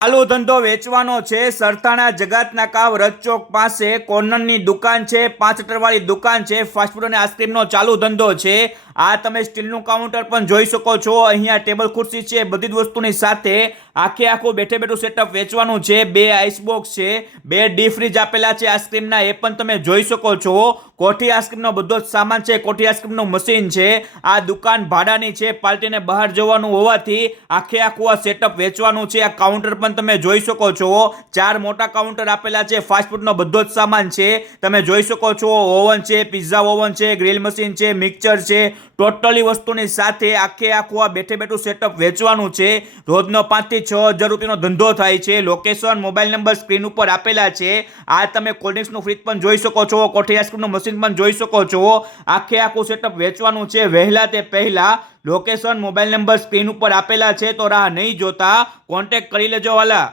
ચાલુ ધંધો વેચવાનો છે। સરથાણા જગાતનાકા વ્રજ ચોક પાસે કોર્નરની દુકાન છે। 5 લિટરવાળી દુકાન છે। ફાસ્ટફૂડ અને આઈસ્ક્રીમનો ચાલુ ધંધો છે। આ તમે સ્ટીલનું કાઉન્ટર પણ જોઈ શકો છો। અહીંયા ટેબલ ખુરશી છે, બધી જ વસ્તુની સાથે આખે આખું બેઠે બેઠું સેટઅપ વેચવાનું છે। 2 આઈસ બોક્સ છે, 2 ડીપ ફ્રીજ આપેલા છે આઈસ્ક્રીમના, એ પણ તમે જોઈ શકો છો। કોઠી આઈસ્ક્રીમનો બધો જ સામાન છે, કોઠી આઈસ્ક્રીમનું મશીન છે। આ દુકાન ભાડાની છે, પાર્ટીને બહાર જવાનું હોવાથી આખે આખું આ સેટઅપ વેચવાનું છે। આ કાઉન્ટર પણ તમે જોઈ શકો છો। 4 મોટા કાઉન્ટર આપેલા છે, ફાસ્ટફૂડનો બધો જ સામાન છે, તમે જોઈ શકો છો। ઓવન છે, પિઝા ઓવન છે, ગ્રીલ મશીન છે, મિક્સર છે, ટોટલી વસ્તુની સાથે આખે આખું આ બેઠે બેઠું સેટઅપ વેચવાનું છે। રોજનો 5 થી 6 હજાર રૂપિયાનો ધંધો થાય છે। લોકેશન, મોબાઈલ નંબર સ્ક્રીન ઉપર આપેલા છે। આ તમે કોલ્ડ્રિંક્સનું ફ્રીજ પણ જોઈ શકો છો, કોઠી આઈસ્ક્રીમનું મશીન પણ જોઈ શકો છો। આખે આખું સેટઅપ વેચવાનું છે। વહેલા તે પહેલા લોકેશન, મોબાઈલ નંબર સ્ક્રીન ઉપર આપેલા છે, તો રાહ નહીં જોતા કોન્ટેક્ટ કરી લેજો વાલા।